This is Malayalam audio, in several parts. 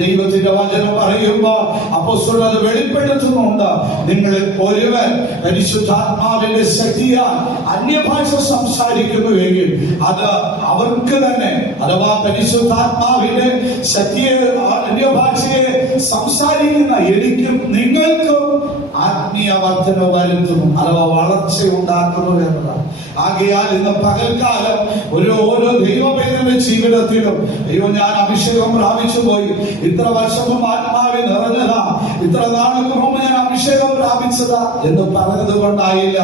ദൈവത്തിന്റെ വചനം പറയുമ്പോൾ അപ്പോസ്തലൻ അത് വെളിപ്പെടുത്തുന്നുണ്ട്. നിങ്ങളിൽ ഒരുവൻ പരിശുദ്ധാത്മാവിന്റെ ശക്തിയാൽ അന്യഭാഷ സംസാരിക്കുന്നുവെങ്കിൽ അത് അവർക്ക് തന്നെ, അഥവാ പരിശുദ്ധാത്മാവിന്റെ ശക്തിയെ അന്യഭാഷയെ സംസാരിക്കുന്ന എനിക്കും നിങ്ങൾക്കും ആത്മീയ വർധന വരുത്തുന്നു, അഥവാ വളർച്ച ഉണ്ടാക്കുന്നു എന്നതാണ്. ആകയാൽ ഇന്ന് പകൽക്കാലം ഓരോ ദൈവപൈതന്റെ ജീവിതത്തിലും അയ്യോ ഞാൻ അഭിഷേകം പ്രാപിച്ചു പോയി, ഇത്ര വർഷവും ആത്മാവിൽ നിറഞ്ഞതാ, ഇത്ര നാളുകൾക്ക് മുമ്പ് ഞാൻ അഭിഷേകം പ്രാപിച്ചതാ എന്ന് പറഞ്ഞത് കൊണ്ടായില്ല.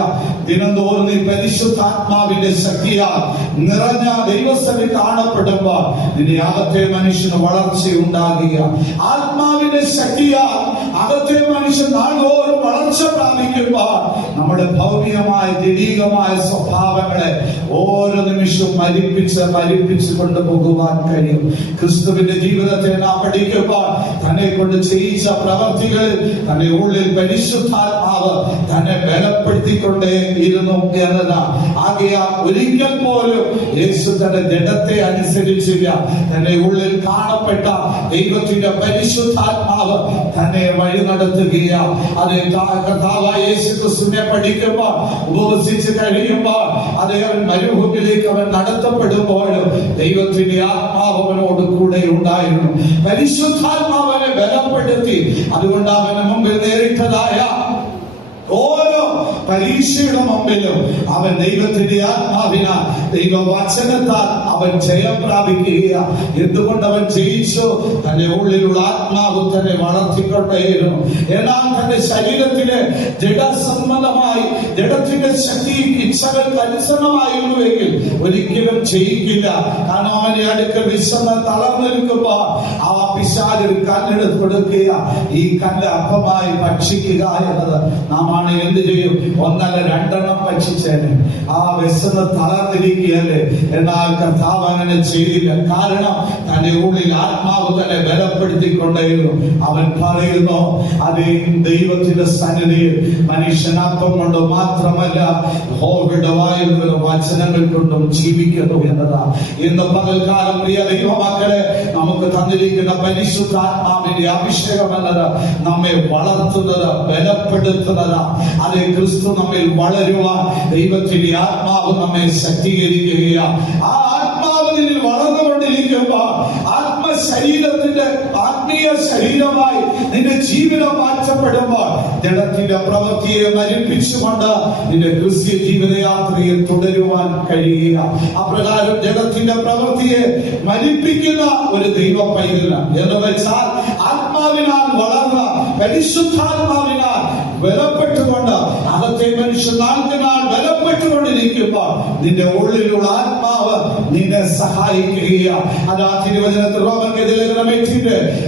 ദിനംതോറും നീ പരിശുദ്ധാത്മാവിന്റെ ശക്തിയാൽ നിറഞ്ഞ ദൈവസ്ഥലിൽ കാണപ്പെടുമ്പോൾ നിന്റെ അകത്തെ മനുഷ്യന് വളർച്ചയുണ്ടാകുക. ആത്മാവിന്റെ ശക്തിയാൽ അകത്തെ മനുഷ്യൻ നാൾതോറും വളർച്ച പ്രാപിക്കുമ്പോൾ നമ്മുടെ ഭൗതികമായ ജനീകമായ സ്വഭാവങ്ങളെ ഓരോ നിമിഷവും മരിപ്പിച്ച് കൊണ്ടുപോകുവാൻ കഴിയും. ക്രിസ്തുവിന്റെ ജീവിതത്തെ നാം പഠിക്കുമ്പോൾ തന്നെ കൊണ്ട് ചെയ്യിച്ച പ്രവർത്തികളിൽ തന്റെ ഉള്ളിൽ പരിശുദ്ധാത്മാവ് തന്നെ ബലപ്പെടുത്തിക്കൊണ്ടേ ഇരുന്നു എന്നതാണ്. ആകയാൽ ഒരിക്കൽ പോലും യേശു തന്റെ ജഡത്തെ അനുസരിച്ചില്ല. തന്റെ ഉള്ളിൽ കാണപ്പെട്ട ദൈവത്തിന്റെ പരിശുദ്ധാത്മാവ് തന്നെ വഴി നടത്തുകയാണ്. അത് കർത്താവായ യേശു ക്രിസ്തുവിനെ പഠിക്കുമ്പോൾ ഉപവസിച്ച് കഴിയുമ്പോൾ അദ്ദേഹം മരുഭൂമിയിലേക്ക് അവൻ നടത്തപ്പെടുമ്പോഴും ദൈവത്തിന്റെ ആത്മാവ് അവനോട് കൂടെ ഉണ്ടായിരുന്നു. പരിശുദ്ധാത്മാവിനെ ബലപ്പെടുത്തി. അതുകൊണ്ട് അവന് മുമ്പിൽ നേരിട്ടതായ ഓരോ പരീക്ഷയുടെ മുമ്പിലും അവൻ ദൈവത്തിന്റെ ആത്മാവിനാൽ, ദൈവവചനത്താൽ അവൻ ജയം പ്രാപിക്കുകയാണ്. എന്തുകൊണ്ട് അവൻ ജയിച്ചു? തന്റെ ഉള്ളിലുള്ള ആത്മാവ് തന്നെ വളർത്തിക്കൊണ്ടേയിരുന്നു. എന്നാൽ തന്റെ ശരീരത്തിലെ ജഡസംബന്ധമായി ജഡത്തിന്റെ ശക്തി ഇച്ഛകൾക്ക് അനുസരണമായിരുന്നുവെങ്കിൽ ഒരിക്കലും ജയിക്കില്ല. കാരണം അവന്റെ അടുക്കൽ വിശന്ന് തളർന്നു നിൽക്കുമ്പോ ആ പിശാച് ഒരു കല്ലെടുത്ത് കൊടുക്കുക, ഈ കല്ല് അപ്പമായി ഭക്ഷിക്കുക എന്നത്. നാം എന്ത് ചെയ്യും? ഒന്നല്ല രണ്ടെണ്ണം ഭക്ഷിച്ചേനെ. ആ വിശന്ന് തളർന്നിരിക്കുകയല്ലേ. എന്നാൽ കർത്താവ് അങ്ങനെ ചെയ്തില്ല. കാരണം തന്റെ ഉള്ളിൽ ആത്മാവ് തന്നെ ബലപ്പെടുത്തിക്കൊണ്ടേയിരുന്നു. അവൻ പറയുന്നു, അതേ ദൈവത്തിന്റെ സന്നിധിയിൽ മനുഷ്യൻ അപ്പം കൊണ്ട് മാത്രമല്ല യഹോവയുടെ വായിൽ നിന്ന് വചനങ്ങൾ കൊണ്ടും ജീവിക്കുന്നു എന്നതാ. ഇന്ന് പകൽക്കാലം പ്രിയ ദൈവമക്കളെ, നമുക്ക് തന്നിരിക്കുന്ന പരിശുദ്ധാത്മാവിന്റെ അഭിഷേകം എന്നത് നമ്മെ വളർത്തുന്നത്, ബലപ്പെടുത്തുന്നത്. അതേ ക്രിസ്തു നമ്മിൽ വളരുവാൻ ദൈവത്തിന്റെ ആത്മാവ് നമ്മെ ശക്തീകരിക്കുകയാണ്. ആ ആത്മാവ് നിന്നിൽ വളർന്നുകൊണ്ടിരിക്കുമ്പോൾ ആത്മശരീരത്തിന്റെ ആത്മീയ ശരീരമായി നിന്റെ ജീവിതം മാറ്റപ്പെടുമ്പോൾ ജഡത്തിന്റെ പ്രവൃത്തിയെ മരിപ്പിച്ചുകൊണ്ട് നിന്റെ ക്രിസ്തീയ ജീവിതയാത്രയെ തുടരുവാൻ കഴിയുക. അപ്രകാരം ജഡത്തിന്റെ പ്രവൃത്തിയെ മരിപ്പിക്കുന്ന ഒരു ദൈവ പൈതൽ എന്ന് വെച്ചാൽ ആത്മാവിനാൽ വളർന്ന പരിശുദ്ധാത്മാവിനാൽ ബലപ്പെട്ടുകൊണ്ട് അകത്തെ മനുഷ്യൻ നാൾക്കുനാൾ ബലപ്പെട്ടുകൊണ്ടിരിക്കുമ്പോൾ നിന്റെ ഉള്ളിലുള്ള ആത്മാവ് നിന്നെ സഹായിക്കുകയാണ്. അതാ തിരുവചനത്തിൽ റോമർക്കെതിരെ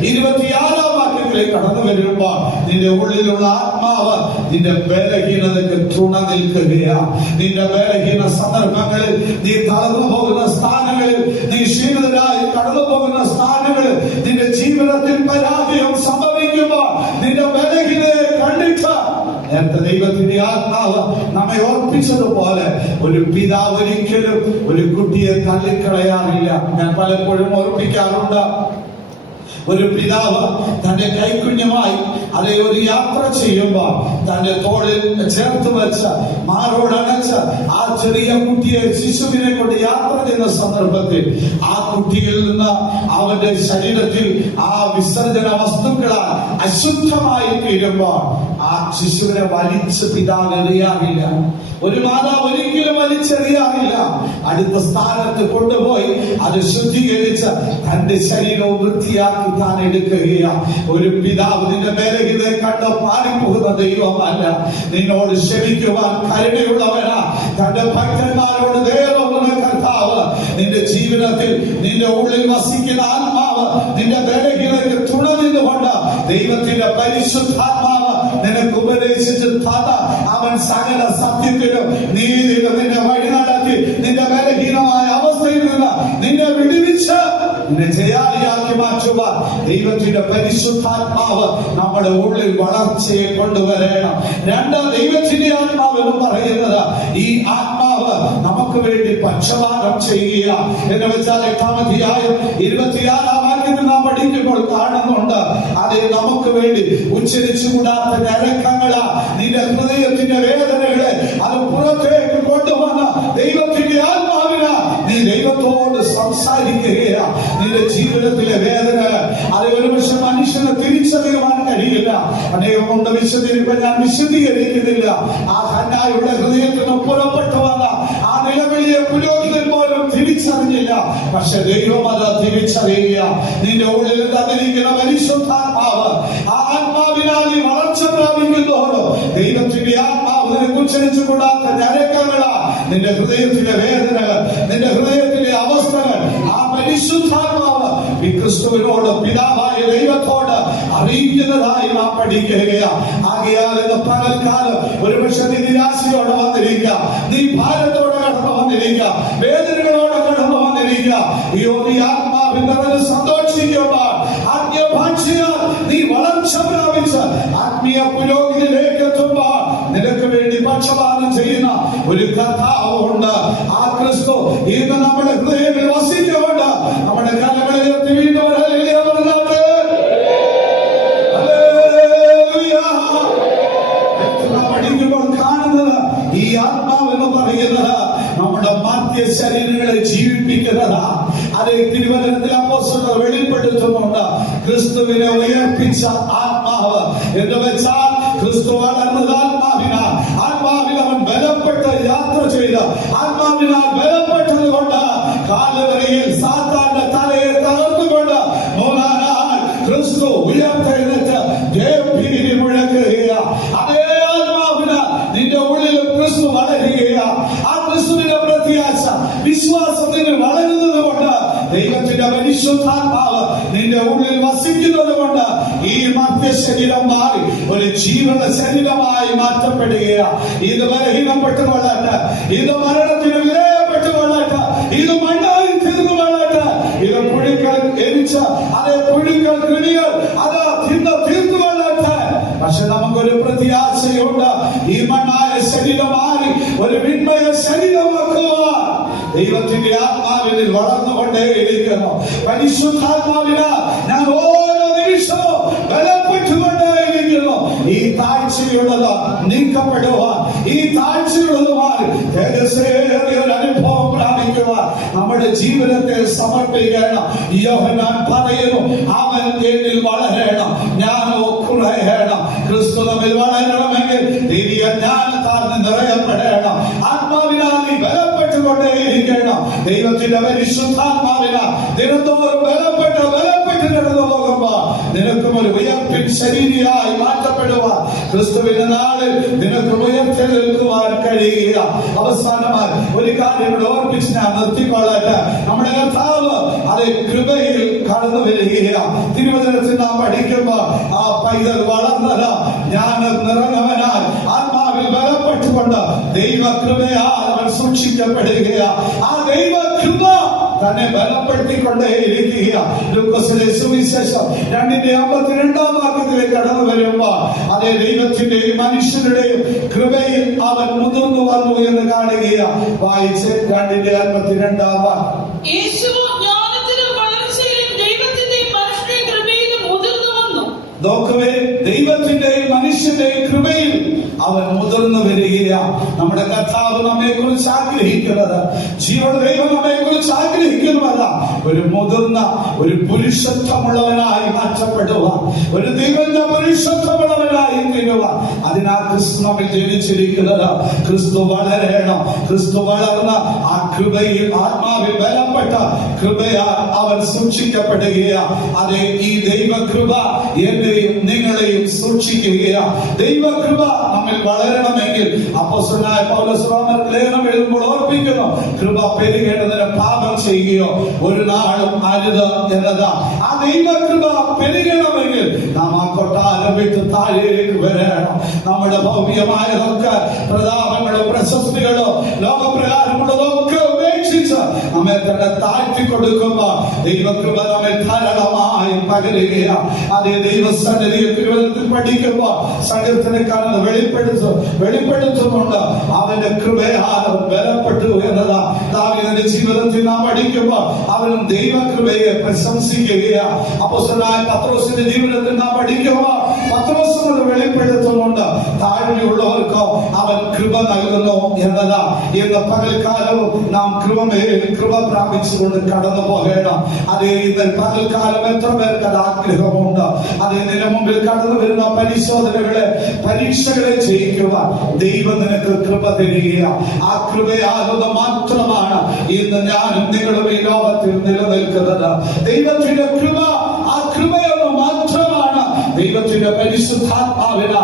26 വാക്യത്തിലേക്ക് കടന്നു വരുമ്പോൾ നിന്റെ ഉള്ളിലുള്ള ആത്മാവ് നിന്റെ ബലഹീനതയ്ക്ക് തുണ നിൽക്കുകയാണ്. നിന്റെ ബലഹീന സന്ദർഭങ്ങളിൽ, നീ തളർന്നു പോകുന്ന സ്ഥാനങ്ങളിൽ, നീ ക്ഷീണിതരായി കടന്നു പോകുന്ന സ്ഥാനങ്ങളിൽ, നിന്റെ ജീവിതത്തിൽ പരാജയം സംഭവിക്കുമ്പോൾ നിന്റെ ബലഹീനതയെ കണ്ടിട്ട് നേരത്തെ ദൈവത്തിന്റെ ആത്മാവ് നമ്മെ ഓർപ്പിച്ചതുപോലെ ഒരു പിതാവ് ഒരിക്കലും ഒരു കുട്ടിയെ തള്ളിക്കളയാറില്ല. ഞാൻ പലപ്പോഴും ഓർപ്പിക്കാറുണ്ട്, ഒരു പിതാവ് തന്റെ കൈക്കുഞ്ഞുമായി അതേ ഒരു യാത്ര ചെയ്യുമ്പോൾ തന്റെ തോളിൽ ചേർത്ത് വെച്ച് മാറോടണച്ച് ആ ചെറിയ കുട്ടിയെ, ശിശുവിനെ കൊണ്ട് യാത്ര ചെയ്യുന്ന സന്ദർഭത്തിൽ ആ കുട്ടിയിൽ നിന്ന് അവന്റെ ശരീരത്തിൽ ആ വിസർജന വസ്തുക്കളാൽ അശുദ്ധമായി തീരുമ്പോൾ ആ ശിശുവിനെ വലിച്ച് പിതാവ് എറിയാറില്ല. ഒരു മാതാവ് ഒരിക്കലും വലിച്ചെറിയാറില്ല. അടുത്ത സ്ഥാനത്ത് കൊണ്ടുപോയി അത് ശുദ്ധീകരിച്ച് തന്റെ ശരീരവും വൃത്തിയാക്കി താൻ എടുക്കുകയാണ്. ഒരു പിതാവ് നിന്റെ ബലഹീനതയെ കണ്ട് പാടിപ്പോകുന്ന ദൈവമല്ല, നിന്നോട് ക്ഷമിക്കുവാൻ കരുണയുള്ളവനാ. തന്റെ ഭക്തന്മാരോട് ദയവുള്ള കർത്താവ് നിന്റെ ജീവിതത്തിൽ നിന്റെ ഉള്ളിൽ വസിക്കുന്ന ആത്മാവ് നിന്റെ ബലഹീനതയ്ക്ക് തുണ നിന്നുകൊണ്ട് ദൈവത്തിന്റെ പരിശുദ്ധാത്മാവ് നിനക്ക് ഉപദേശിച്ച് അവൻ സകല സത്യത്തിലും നീതിയിലും നിന്നെ വഴി നടത്തി നിന്റെ ബലഹീനമായ അവസ്ഥയിൽ നിന്ന് നിന്നെ വിടുവിച്ച് നിന്നെ ജയാളിയാക്കി മാറ്റുവാൻ ദൈവത്തിന്റെ പരിശുദ്ധാത്മാവ് നമ്മുടെ ഉള്ളിൽ വളർച്ചയെ കൊണ്ടുവരണം. രണ്ടാം, ദൈവത്തിന്റെ ആത്മാവ് എന്ന് പറയുന്നത് ഈ ആത്മാവ് നമുക്ക് വേണ്ടി പക്ഷപാതം ചെയ്യുക എന്ന് വെച്ചാൽ 8-ാം അധ്യായം 26-ാം വാക്യത്തിൽ നാം പഠിക്കുമ്പോൾ അതേ നമുക്ക് വേണ്ടി ഉച്ചരിച്ചുകൂടാത്ത ഞരക്കങ്ങളാ, നിന്റെ ഹൃദയത്തിന്റെ വേദനകളെ അത് പുറത്തേക്ക് കൊണ്ടുവന്ന ദൈവത്തിന്റെ ആത്മാവിന നീ ദൈവത്തോട് സംസാരിക്കുകയാ. നിന്റെ ജീവിതത്തിലെ വേദന അത് ഒരുപക്ഷെ മനുഷ്യനെ തിരിച്ചറിയുവാൻ കഴിയില്ല. അനേകം കൊണ്ട് വിശദീകരിക്കാൻ ഞാൻ വിശദീകരിക്കുന്നില്ല. ആ ഹന്നായുടെ ഹൃദയത്തിൽ നിന്ന് പുറപ്പെട്ടു വന്ന ആ നിലവിളിയെ പുരോഹിതൻ പോലും തിരിച്ചറിഞ്ഞില്ല. പക്ഷെ ദൈവം അത് തിരിച്ചറിയുക. നിന്റെ ഉള്ളിൽ തന്നിരിക്കുന്ന പരിശുദ്ധാത്മാവ്, ആ ആത്മാവിനാൽ നീ വളർച്ച പ്രാപിക്കുന്നതോട് ദൈവത്തിന്റെ ആത്മാവ് നിനക്ക് ഉച്ചരിച്ചു കൂടാത്ത ഞരക്കങ്ങളാ, നിന്റെ ഹൃദയത്തിലെ വേദനകൾ, നിന്റെ ഹൃദയത്തിലെ അവസ്ഥകൾ ആ പരിശുദ്ധാത്മാവ് ഈ ക്രിസ്തുവിനോട് പിതാവായ ദൈവത്തോട് അറിയിക്കുന്നതായി നാം പഠിക്കുകയാണ്. ആകയാൽ ഇന്ന് പകൽക്കാലം ഒരുപക്ഷെ നീ നിരാശയോടെ വന്നിരിക്കുക, നീ ഭാരത്തോടെ കടന്നു വന്നിരിക്കുക, വേദനകളോടെ കടന്നു വന്നിരിക്കുക. ഈ ആത്മാവിന്റെ സന്തോഷിക്കുമ്പോൾ ആത്മീയഭാഷയാൽ നീ വളർച്ച പ്രാപിച്ച് ആത്മീയ പുരോഗതിയിലേക്ക് എത്തുമ്പോൾ നിനക്ക് വേണ്ടി പക്ഷപാതം ചെയ്യുന്ന ഒരു കർത്താവുണ്ട്. ആ ക്രിസ്തു ഇന്ന് നമ്മുടെ ഹൃദയത്തിൽ വസിച്ചുകൊണ്ട് നമ്മുടെ കലകളെ ഉയർത്തി വീണ്ടും പഠിക്കുമ്പോൾ കാണുന്നത് ഈ ആത്മാവെന്ന് പറയുന്നത് നമ്മുടെ മധ്യ ശരീരങ്ങളെ ജീവിപ്പിക്കുന്നതാ. അതേ തിരുവചനത്തിൽ അപ്പോസ്തലർ വെളിപ്പെടുത്തുന്നുണ്ട്. ക്രിസ്തുവിനെ ഉയർപ്പിച്ച ആത്മാവ് എന്ന് വെച്ചാൽ ക്രിസ്തു വളർന്നത് ആത്മാവിനാൽ. ആത്മാവിൽ അവൻ ബലപ്പെട്ട് യാത്ര ചെയ്ത് ആത്മാവിനാൽ ബലപ്പെട്ടത് കൊണ്ട് കാൽവരിയിൽ സാത്താന്റെ തലയെ തകർത്തുകൊണ്ട് മൂന്നാം നാൾ ക്രിസ്തു ഉയർത്തെഴുന്നേറ്റ് ജയഭീതി മുഴക്കുകയാണ്. അതേ ആത്മാവിനാൽ നിന്റെ ഉള്ളിൽ ക്രിസ്തു വളരുകയാണ്. ആ ക്രിസ്തുവിന്റെ പ്രത്യാശ വിശ്വാസത്തിന് വളരുന്നത് കൊണ്ട് ദൈവത്തിന്റെ പരിശുദ്ധാത്മാവ് നിന്റെ ഉള്ളിൽ വസിക്കുന്നത് കൊണ്ട് ഈ മധ്യ ശരീരം മാറി ഒരു ജീവന ശരീരമായി മാറ്റപ്പെടുകയാണ്. ഇത് ബലഹീനപ്പെട്ടു കൊള്ളട്ടെ, ഇത് മരണത്തിന് വിധേയപ്പെട്ടു കൊള്ളട്ടെ, ഇത് മണ്ണായി തീർന്നു കൊള്ളട്ടെ, ഇത് പുഴുക്കൾ എരിച്ച് അതേ പുഴുക്കൾ കൃണികൾ അത് തീർത്തു കൊള്ളട്ടെ. പക്ഷെ നമുക്കൊരു പ്രത്യാശയുണ്ട്. ഈ മണ്ണായ ശരീരം മാറി ഒരു വിണ്മയ ശരീരമാക്കുവാൻ ദൈവത്തിന്റെ ആത്മാവിൽ വളർന്നുകൊണ്ടേയിരിക്കുന്നു. പരിശുദ്ധാത്മാവിനാൽ ഞാൻ ഓരോ നിമിഷവും ബലപ്പെട്ടുകൊണ്ടേയിരിക്കുന്നു. ഈ താഴ്ചയുള്ളത് നീക്കപ്പെടുവാൻ, ഈ താഴ്ചയുള്ളതുമായി തേജസ്സേറിയ ഒരു അനുഭവം പ്രാപിക്കുവാൻ നമ്മുടെ ജീവിതത്തെ സമർപ്പിക്കണം. യോഹന്നാൻ പറയുന്നു, അവൻ എന്നിൽ വളരണം, ഞാനോ കുറയണം. ക്രിസ്തു തമ്മിൽ വളരണമെങ്കിൽ ദിവ്യ ജ്ഞാനത്താൽ നിറയപ്പെടണം. ആത്മാവിനാൽ നീ ബലപ്പെട്ടുകൊണ്ടേയിരിക്കണം. ദൈവത്തിന്റെ പരിശുദ്ധാത്മാവിനാൽ ദിനത്തോറും ബലപ്പെട്ട് കടന്നു പോകുമ്പോൾ നിനക്കും ഒരു ഉയർപ്പിൻ ശരീരമായി മാറ്റപ്പെടുവാൻ ക്രിസ്തുവിന്റെ നാളിൽ നിനക്ക് ഉയർത്തെഴുന്നേൽക്കുവാൻ കഴിയുക. അവസാനമായി ഒരു കാര്യം ഇവിടെ ഓർപ്പിച്ച് ഞാൻ നിർത്തിക്കൊള്ളട്ടെ. നമ്മുടെ കർത്താവ് അതേ കൃപയിൽ കടന്നു വരികയാണ്. തിരുവചനത്തിൽ നാം പഠിക്കുമ്പോൾ ആ പൈതൽ വളർന്നത് ജ്ഞാന നിറഞ്ഞവനാൽ ആത്മാവിൽ ബലപ്പെട്ടുകൊണ്ട് ദൈവകൃപയാൽ അവൻ സൂക്ഷിക്കപ്പെടുകയാണ്. ആ ദൈവകൃപ തന്നെ ബലപ്പെടുത്തിക്കൊണ്ടേയിരിക്കുകയാണ്. ലൂക്കോസിലെ സുവിശേഷം 2:52 വാക്യത്തിലേക്ക് കടന്നു വരുമ്പോൾ അതേ ദൈവത്തിന്റെയും മനുഷ്യരുടെയും കൃപയിൽ അവൻ മുതിർന്നു വന്നു എന്ന് കാണുകയാണ്. വായിച്ച് 2:52 വാക്യം. നോക്കുവേ, ദൈവത്തിന്റെയും മനുഷ്യന്റെയും കൃപയിൽ അവൻ മുതിർന്നു വരികയാണ്. നമ്മുടെ കർത്താവ് നമ്മെ കുറിച്ച് ആഗ്രഹിക്കുന്നത്, ജീവൻ ദൈവം നമ്മെ കുറിച്ച് ആഗ്രഹിക്കുന്നതല്ല, ഒരു മുതിർന്ന ഒരു പുരുഷത്വമുള്ളവനായി മാറ്റപ്പെടുവാൻ, ഒരു ദൈവന്റെ പുരുഷത്വമുള്ളവനായി തീരുവാൻ. അതിനാൽ ക്രിസ്തു നമ്മിൽ ജനിച്ചിരിക്കുന്നത്. ക്രിസ്തു വളരണം. ക്രിസ്തു വളർന്ന ആ കൃപയിൽ ആത്മാവിൽ ബലപ്പെട്ട കൃപയാൽ അവൻ സൂക്ഷിക്കപ്പെടുകയാണ്. അതെ, ഈ ദൈവകൃപ എന്നെയും നിങ്ങളെയും സൂക്ഷിക്കുകയാണ്. ദൈവകൃപ നമ്മിൽ വളരണമെങ്കിൽ അപ്പോസ്തലനായ പൗലോസ് റോമർക്ക് ലേഖനം എഴുതുമ്പോൾ ഓർപ്പിക്കുന്നു, കൃപ പെരുകേണ്ടതിന് പാപം ചെയ്യുകയോ ഒരു നാളും അരുത് എന്നതാ. ആ ദൈവകൃപ പെരുകണമെങ്കിൽ നാം ആ കൊട്ടാരം വിട്ട് താഴേക്ക് വരണം. നമ്മുടെ ഭൗമികമായതൊക്കെ പ്രതാപങ്ങളോ പ്രശസ്തികളോ ലോകപ്രകാരമുള്ളതൊക്കെ ഉപേക്ഷിച്ച് നമ്മെ തന്നെ താഴ്ത്തി കൊടുക്കുമ്പോ ദൈവകൃപ നമ്മെ ധാരാളമായി പകരുകയാണ്. അതേ ദൈവസന്നിധിയിൽ തിരുവചനത്തിൽ പഠിക്കുമ്പോ സങ്കീർത്തനക്കാരൻ വെളിപ്പെടുത്തുന്നുണ്ട് അവന്റെ കൃപയാൽ ബലപ്പെട്ടു എന്നതാ. ദാവീദിന്റെ ജീവിതത്തിൽ നാം പഠിക്കുമ്പോ അവനും ദൈവകൃപയെ പ്രശംസിക്കുകയാണ്. അപ്പോസ്തലനായ പത്രോസിന്റെ ജീവിതത്തിൽ നാം പഠിക്കുമ്പോ പത്രോസ് വെളിപ്പെടുത്തുന്നുണ്ട് താഴ്മയുള്ളവർക്കോ അവൻ കൃപ നൽകുന്നു എന്നതാ. ഇന്ന് പകൽക്കാലവും നാം കൃപ പ്രാപിച്ചുകൊണ്ട് കടന്നു പോകണം. അതേ ഇന്ന് പകൽക്കാലം എത്ര പേർക്ക് അത് ആഗ്രഹമുണ്ട്. അതേ നിന്റെ മുമ്പിൽ കടന്നു വരുന്ന പരീക്ഷകളെ ജയിക്കുവാൻ ദൈവം നിനക്ക് കൃപ തരികയാണ്. ആ കൃപയാകുന്ന മാത്രമാണ് ഇന്ന് ഞാനും നിങ്ങളും ഈ ലോകത്തിൽ നിലനിൽക്കുന്നത്. ദൈവത്തിന്റെ കൃപ, ആ കൃപയൊന്ന് മാത്രമാണ് ദൈവത്തിന്റെ പരിശുദ്ധാത്മാവിന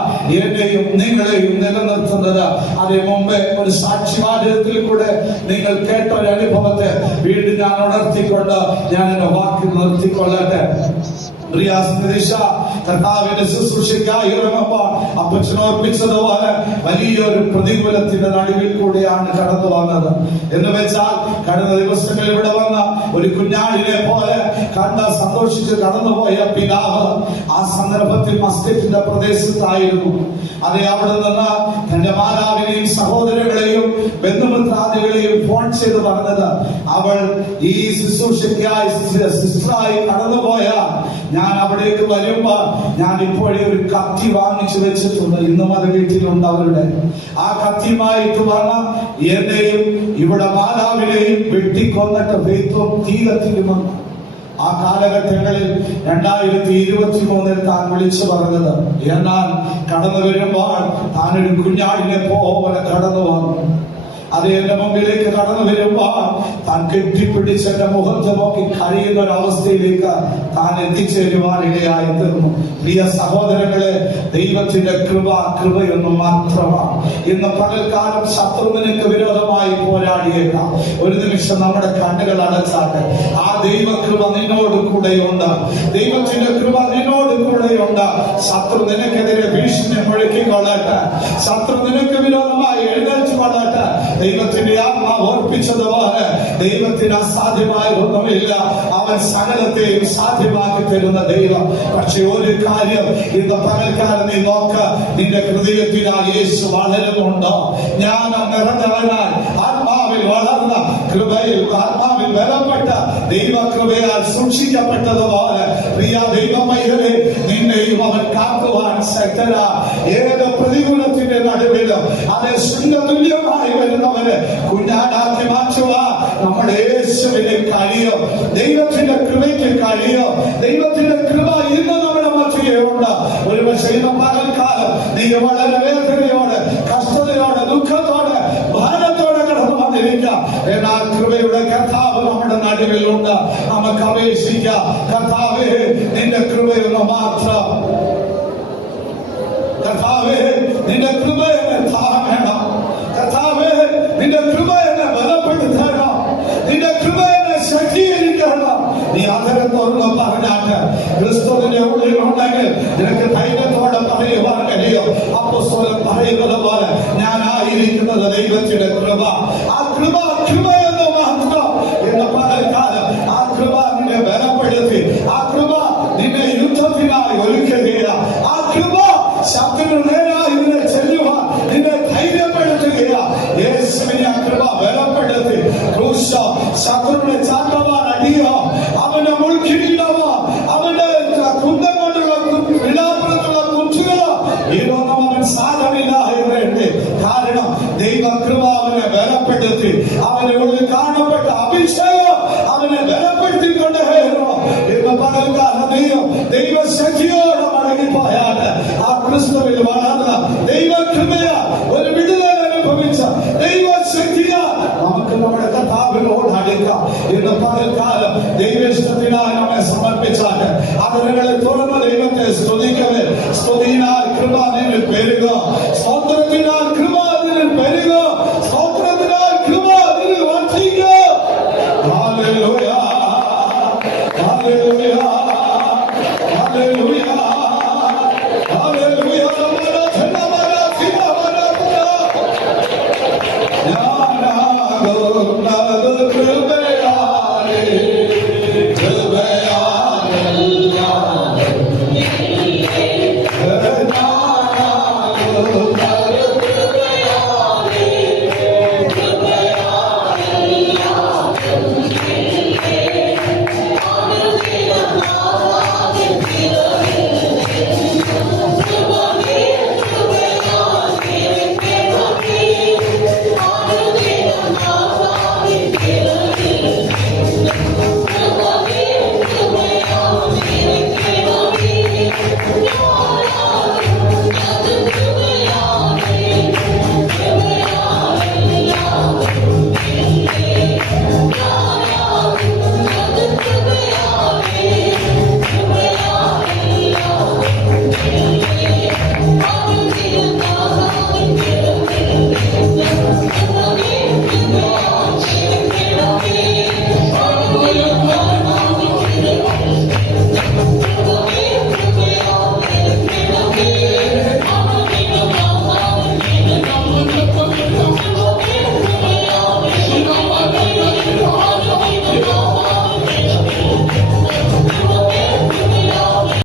എന്നെയും നിങ്ങളെയും നിലനിർത്തുന്നത്. അതേ മുമ്പേ ഒരു സാക്ഷിവാചകത്തിൽ കൂടെ നിങ്ങൾ കേട്ട ഒരു അനുഭവത്തെ വീണ്ടും ഞാൻ ഉണർത്തിക്കൊണ്ട് ഞാൻ എന്റെ വാക്കിൽ നിർത്തിക്കൊള്ളട്ടെ. കർത്താവിന്റെ ശുശ്രൂഷയ്ക്കായി ഇറങ്ങുമ്പോൾ അപ്പച്ചനോർപ്പിച്ചതുപോലെ വലിയൊരു പ്രതികൂലത്തിന്റെ നടുവിൽ കൂടെയാണ് കടന്നു വന്നത്. എന്ന് വെച്ചാൽ കഴിഞ്ഞ ദിവസങ്ങളിൽ ഇവിടെ വന്ന ഒരു കുഞ്ഞാടിനെ പോലെ കണ്ട് സന്തോഷിച്ച് കടന്നുപോയ പിതാവ് ആ സന്ദർഭത്തിൽ മസ്കറ്റിന്റെ പ്രദേശത്തായിരുന്നു. അതെ, അവിടെ നിന്ന് തന്റെ മാതാവിനെയും സഹോദരങ്ങളെയും ബന്ധുമിത്രാദികളെയും ഫോൺ ചെയ്ത് പറഞ്ഞത്, അവൾ ഈ ശുശ്രൂഷയ്ക്കായി സിസ്റ്ററായി കടന്നുപോയ ഞാൻ അവിടേക്ക് വരുമ്പോ ഞാൻ ഇപ്പോഴേ ഒരു കത്തി വാങ്ങിച്ചു വെച്ചിട്ടുണ്ട്. ഇന്നും അത് വീട്ടിലുണ്ട് അവരുടെ. ആ കത്തിയുമായിട്ട് വന്ന എന്നെയും ഇവിടെ മാതാവിനെയും വെട്ടിക്കൊന്നിട്ട് വെയ്ത്തും തീ കത്തിക്കുമെന്ന് ആ കാലഘട്ടങ്ങളിൽ 2023 താൻ വിളിച്ചു പറഞ്ഞത്. എന്നാൽ കടന്നു വരുമ്പോൾ താനൊരു കുഞ്ഞാടിനെ പോലെ കടന്നു വന്നു. അത് എന്റെ മുമ്പിലേക്ക് കടന്നു വരുമ്പോൾ താൻ കെട്ടിപ്പിടിച്ച് എന്റെ മുഖത്ത് നോക്കി കരയുന്ന ഒരവസ്ഥയിലേക്ക് താൻ എത്തിച്ചേരുവാനിടയായി തീർന്നു. പ്രിയ സഹോദരങ്ങളെ, ദൈവത്തിന്റെ കൃപയൊന്നും മാത്രമാണ്. ഇന്ന് പകൽക്കാലം ശത്രു നിനക്ക് വിരോധമായി പോരാടിയേക്കാം. ഒരു നിമിഷം നമ്മുടെ കണ്ണുകൾ അടച്ചാട്ടെ. ആ ദൈവകൃപ നിന്നോട് കൂടെയുണ്ട്. ദൈവത്തിന്റെ കൃപ നിന്നോട് കൂടെയുണ്ട്. ശത്രു നിനക്കെതിരെ ഭീഷണി മുഴക്കിക്കൊള്ളട്ടെ. ശത്രു നിനക്ക് വിരോധമായി എഴുന്നേറ്റ് കൊള്ളട്ടെ. ദൈവത്തിന്റെ ആത്മാവ് ഓർപ്പിച്ചതുപോലെ ദൈവത്തിന് അസാധ്യമായ ഒന്നുമില്ല. അവൻ സകലത്തെയും സാധ്യമാക്കി തരുന്ന ദൈവം. പക്ഷെ ഒരു കാര്യം ഇന്ന് പകൽക്കാലം നീ നോക്ക്, നിന്റെ ഹൃദയത്തിനാൽ യേശു വളരുന്നുണ്ടോ? ഞാൻ നിറഞ്ഞവനാൽ ആത്മാവിൽ വളർന്ന കൃപയിൽ ആത്മാവിൽ ബലപ്പെട്ട ദൈവകൃപയാൽ സൂക്ഷിക്കപ്പെട്ടതുപോലെ പ്രിയ ദൈവമൈതലേ, നിന്നെയും അവൻ കാക്കുവാൻ ശക്തനാ. ഏത് പ്രതികൂലത്തിന്റെ നടുവിലും അതേ ശൃംഗതുല്യമായി വരുന്നവന് കുഞ്ഞാടാക്കി മാറ്റുവാൻ നമ്മുടെ യേശുവിനെ കഴിയും. ദൈവത്തിന്റെ കൃപയ്ക്ക് കഴിയും. ദൈവത്തിന്റെ കൃപ ഇന്ന് നമ്മുടെ മധ്യയുണ്ട്. ഒരു പക്ഷേ ഇന്ന് പകൽക്കാലം നീ വളരെ വേദനയോടെ, കഷ്ടതയോടെ, ദുഃഖത്തോടെ, ഭാരത്തോടെ കടന്നു വന്നിരിക്കാം. എന്നാൽ കൃപയുടെ കർത്താവ് നമ്മുടെ നടുവിലുണ്ട്. നമുക്ക് അപേക്ഷിക്കാം, കർത്താവേ നിന്റെ കൃപയൊന്ന് മാത്രം, കർത്താവേ നിന്റെ കൃപയെ താങ്ങണം, കർത്താവേ നിന്റെ കൃപയെ ബലപ്പെടുത്തണം, നിന്റെ കൃപയെ ശക്തീകരിക്കണം. നീ അധരത്തോടുള്ള പറഞ്ഞാട്ട് ക്രിസ്തുവിന്റെ ഉള്ളിലുണ്ടെങ്കിൽ നിനക്ക് ധൈര്യത്തോടെ പറയുവാൻ കഴിയും. അപ്പോസ്തലൻ പറയുന്നത് പോലെ ഞാനായിരിക്കുന്നത് ദൈവത്തിന്റെ കൃപ. ആ കൃപയെന്ന് മാത്രം എന്ന പകൽക്കാലം ആ കൃപ നിന്നെ ബലപ്പെടുത്തി, ആ കൃപ നിന്നെ യുദ്ധത്തിനായി ഒരുക്കുകയാണ്. ആ കൃപ ശത്രു നേരായി നിന്നെ ചെല്ലുവാൻ നിന്നെ ധൈര്യപ്പെടുത്തുകയാണ്. യേശുവിനെ ആ കൃപ ബലപ്പെടുത്തി ക്രൂശോ ശത്രുവിനെ ചാട്ടവാൻ അടിയോ അവന്റെ മുൾക്കിരീടമോ അവന്റെ കുന്തം കൊണ്ടുള്ള വിലാപുരത്തുള്ള കുറ്റുകളോ ഇതൊന്നും അവൻ സാധനമില്ല എന്ന്. കാരണം ദൈവകൃപ അവനെ ബലപ്പെടുത്തി, അവന്റെ ഉള്ളിൽ കാണപ്പെട്ട അഭിഷേകം അവനെ ബലപ്പെടുത്തിക്കൊണ്ടേയിരുന്നു. ഇന്ന് പകൽക്കാലം ദൈവശക്തിയോടെ മടങ്ങിപ്പോയാട്ട് ആ ക്രിസ്തുവിൽ വളർന്ന ദൈവകൃപയ ഒരു വിടുതൽ അനുഭവിച്ച ദൈവശക്തിയ നമുക്ക് നമ്മുടെ കർത്താവിനോട് അടുക്കാം. ഇന്ന് പകൽക്കാലം ദൈവേഷ്ടത്തിനായി നമ്മെ സമർപ്പിച്ചാട്ട് അതിനെ തുറന്ന